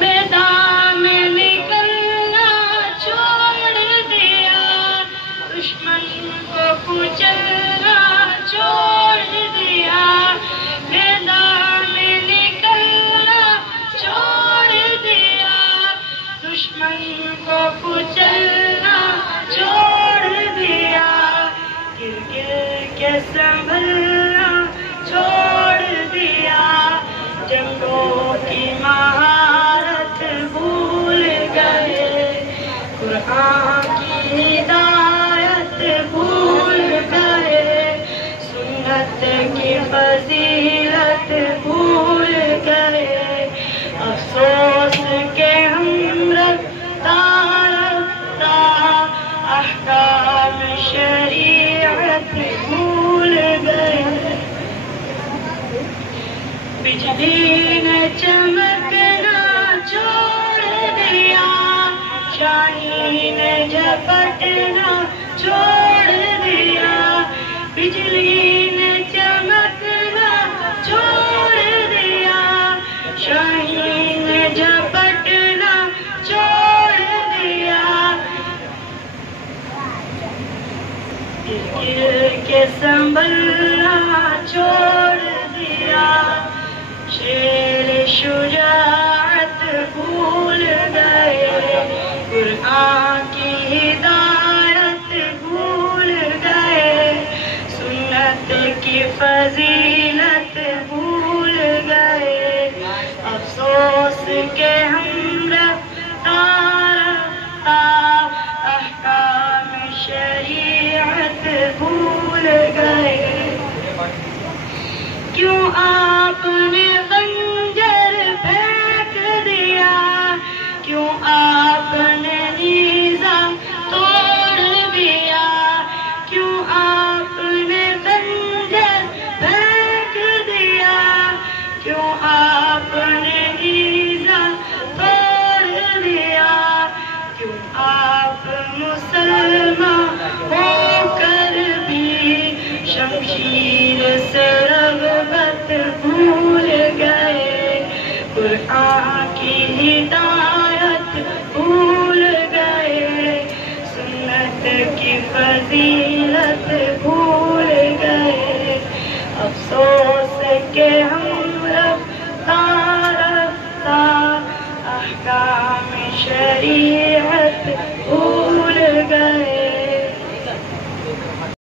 میدان میں نکلنا چھوڑ دیا، دشمن کو کچلنا چھوڑ دیا، میدان میں نکلنا چھوڑ دیا، دشمن کو کچلنا چھوڑ دیا، گر گر کے سنبھلنا چھوڑ دیا، جنگوں کی مہارت بھول گئے، قرآن کی ہدایت بھول گئے، سنت کی فضیلت بھول گئے، افسوس کہ ہم رفتہ رفتہ احکام شریعت بھول گئے، بجلی نے چمکنا چھوڑ دیا، شاہین نے جھپٹنا چھوڑ دیا، بجلی نے چمکنا چھوڑ دیا، شاہین نے جھپٹنا چھوڑ دیا، گر گر کے سنبھلنا چھوڑ دیا، شیر شجاعت بھول گئے، قرآن کی ہدایت بھول گئے، سنت کی فضیلت بھول گئے، افسوس کہ ہم رفتہ رفتہ احکام شریعت بھول گئے، کیوں آپ نے خنجر پھینک دیا، کیوں آپ نے نیزہ توڑ دیا، کیوں آپ نے خنجر پھینک دیا، کیوں آپ نے نیزہ توڑ دیا، کیوں آپ مسلمان ہو کر بھی شمشیر سے رغبت بھول گئے، قرآن کی ہدایت بھول گئے، سنت کی فضیلت بھول گئے، افسوس کہ ہم رفتہ رفتہ احکام شریعت